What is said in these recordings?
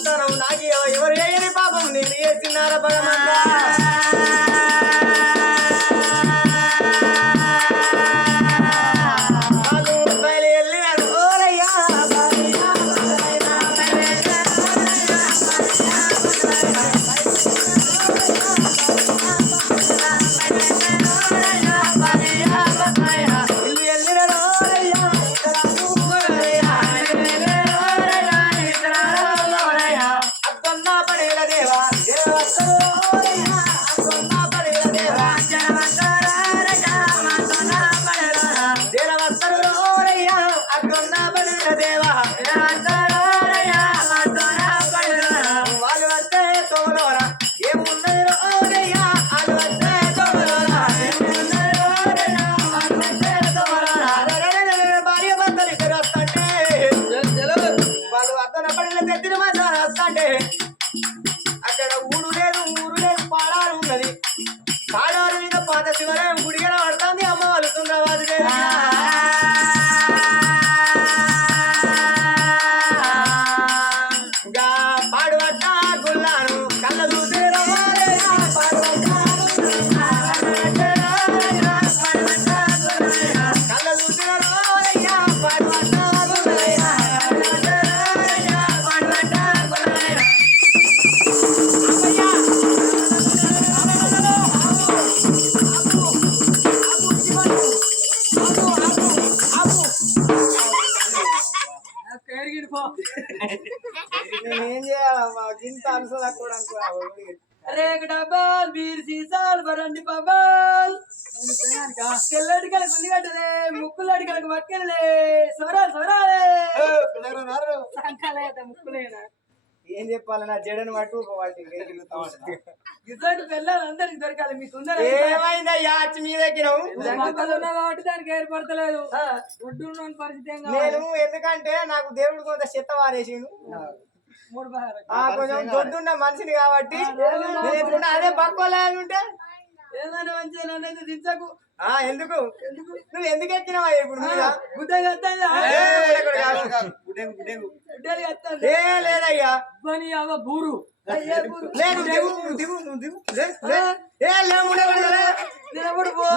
సంతానం నాకు ఎవరు చేయని పాపం నేను చేసినారా భగవంతా అక్కడ ఊరు లేదు పాడాలు ఉన్నది పాడాలు మీద పాత శివాలయం గుడిగా పడుతుంది అమ్మ వాళ్ళు సుందరవాది పాడుబట్ట గుల్లాను కళ్ళ చూసే కళ్ళ చూసిన పాడుబట్ట ఏం చేయాలమ్మా గింత అనుసరాకోవడానికి రేకు డబ్బాల్ బీర్ సీసాలు బరండి బాబాల్ తెల్లటి కలకు ఉల్లిగడ్డలే ముక్కులు అడిగలకు మక్కలే సొరాలే ముక్కులేనా ఏం చెప్పాలి నా జడను పట్టు ఇటువంటి పిల్లలు అందరికి దొరకాలి మీకు ఏమైందయ్యా అచ్చి మీ దగ్గర కాబట్టి దానికి ఏర్పడతలేదు ఒడ్డు పరిస్థితి నేను ఎందుకంటే నాకు దేవుడు కొంత చెత్త వారేసిండు కొంచెం దొడ్డున్న మనిషిని కాబట్టి అదే పక్కోలేదంటే ఏదైనా మంచిగా నన్నైతే దించకు ఎందుకు నువ్వు ఎందుకు ఎక్కినావా ఇప్పుడు లేదయ్యా బూరు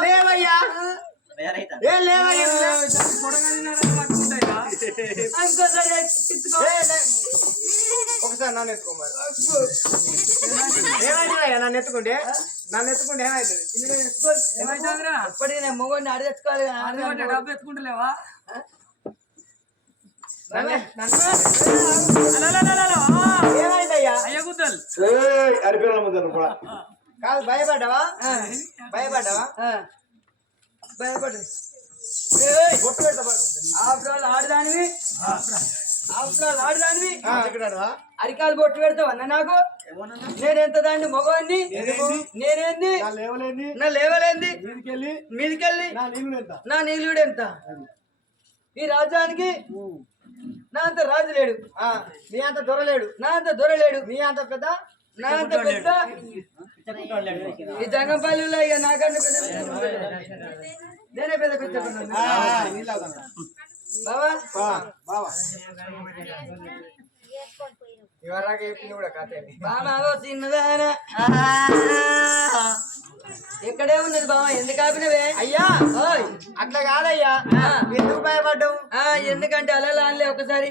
లేవయ్యా ఒకసారి నన్ను ఎత్తుకోమారు ఏమైందయ్యా నన్ను ఎత్తుకుంటే ఏమవుతుంది ఇప్పటికీ నేను మొగోడిని అడిగెత్తుకోవాలి డబ్బు ఎత్తుకుంటలేవా ఏమైందయ్యా అరిపిల్లల ముద్దలు కూడా కాదు భయపడ్డావా భయపడు బొట్టు పెడతా ఆడదానివి అరికాలు బొట్టు పెడతావన్నా నాకు నేనెంత దాన్ని మగవాడిని నేనేంది నా లేవలేంది మీదికెళ్ళి నా నీళ్ళుడు ఎంత ఈ రాజ్యానికి నా అంత రాజు లేడు నీ అంత దొరలేడు నా అంత దొరలేడు నీ అంత పెద్ద నా అంత పెద్ద ఈ జంగంపల్లిలో ఇక నాకన్నా పెద్ద నేనే పెద్ద పెద్ద బావా ఇవరాగా చెప్పింది కూడా కథ బాగా చిన్నదానా ఎక్కడే ఉన్నది బావ ఎందుకు ఆపినవే అయ్యా అట్లా కాదయ్యా ఎందుకు భయపడ్డావు ఎందుకంటే అలలానిలే ఒకసారి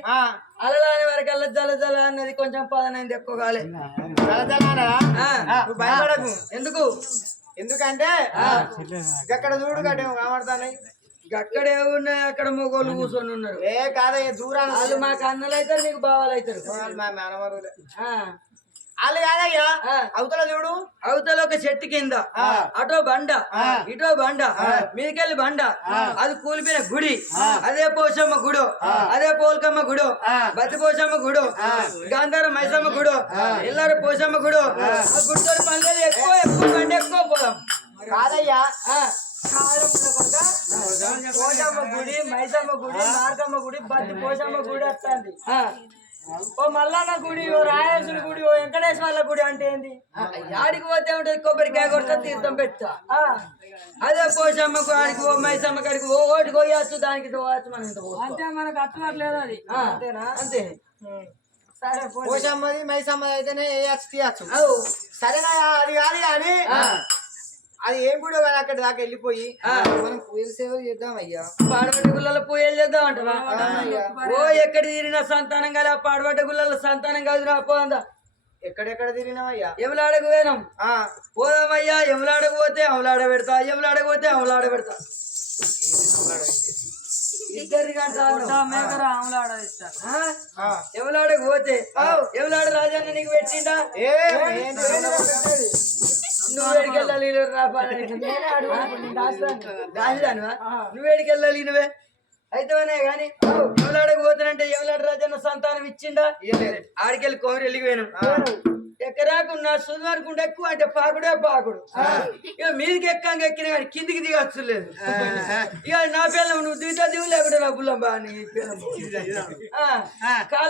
అలలాని వరకు అల్ల జల అన్నది కొంచెం పదనైంది ఎక్కువ కాలే నువ్వు భయపడకు ఎందుకంటే అక్కడ చూడు కట్టేమో కామడతాయి అక్కడే ఉన్నాయి అక్కడ మొగోళ్ళు కూర్చొని ఉన్నారు కాదయ్యా దూరాలు వాళ్ళు మాకు అన్నలు అవుతారు నీకు బావాలు అవుతారు వాళ్ళు కాదయ్యా అవతల చూడు అవతల ఒక చెట్టు కింద అటో బండ ఇటో బండ మీదికెళ్ళి బండ అది కూలిపోయిన గుడి అదే పోషమ్మ గుడో అదే పోల్కమ్మ గుడో బతి పోషమ్మ గుడో గాంధార మైసమ్మ గుడో ఎల్లారు పోషమ్మ గుడో ఆ గుడితో పనులు ఎక్కువ బండి ఎక్కువ పోదాం కాదయ్యా పోషమ్మ గుడి మైసమ్మ గుడి మార్గమ్మ గుడి బతి పోషమ్మ గుడి వస్తుంది ఓ మల్లన్న గుడి ఓ రాయేశ్వరి గుడి ఓ వెంకటేశ్వర్ల గుడి అంటే ఏంది ఆడికి పోతే ఉంటది కొబ్బరికాయ కొడతా తీర్థం పెడతా అదే పోషమ్మ ఆడికి ఓ మైసమ్మ కాడికి ఓ ఓటికి పోయచ్చు దానికి పోవచ్చు మనం ఇంత అంటే మనకు అచ్చట్లేదు అది అంతేనా అంతే సరే పోనీ. పోషమ్మది మైసమ్మది అయితేనే వేయచ్చు తీయచ్చు అవు. సరేనా అది కాదు కానీ అది ఏం కూడా కానీ అక్కడ దాకా వెళ్ళిపోయి మనం పూజ సేవలు చేద్దాం అయ్యా పాడబడ్డ గుళ్ళలో పూజలు చేద్దాం అంటవా ఓ ఎక్కడ తీరిన సంతానం కాదు ఆ పాడబడ్డ గుళ్ళలో సంతానం కాదు నా పోందా ఎక్కడెక్కడ తిరిగినావయ్యా ఎములాడకు పోయినాం పోదామయ్యా ఎములాడకు పోతే అమలాడ పెడతా ఎములాడకు పోతే అమలాడ పెడతా ఇద్దరి ఎవలాడకు పోతే ఎవలాడ రాజన్న నీకు పెట్టిండా నువ్వు వేడికెళ్ళాలి దానిదానివా నువ్వు వేడికెళ్ళాలి నువ్వే అయితేనే గాని ఎవలాడకు పోతానంటే ఎవలాడ రాజన్న సంతానం ఇచ్చిండా ఆడికెళ్ళి కోమరి వెళ్ళిపోయాను ఎక్కరాకు నా సుధు అనుకుంటే ఎక్కువ అంటే పాకుడే పాకుడు ఇక మీదికి ఎక్కంగా ఎక్కిన కానీ కిందికి దిగచ్చు లేదు ఇక నా పిల్లలు నువ్వు దిగుతా దిగు లేకుండా నా గుళ్ళం బా నీ పిల్లలు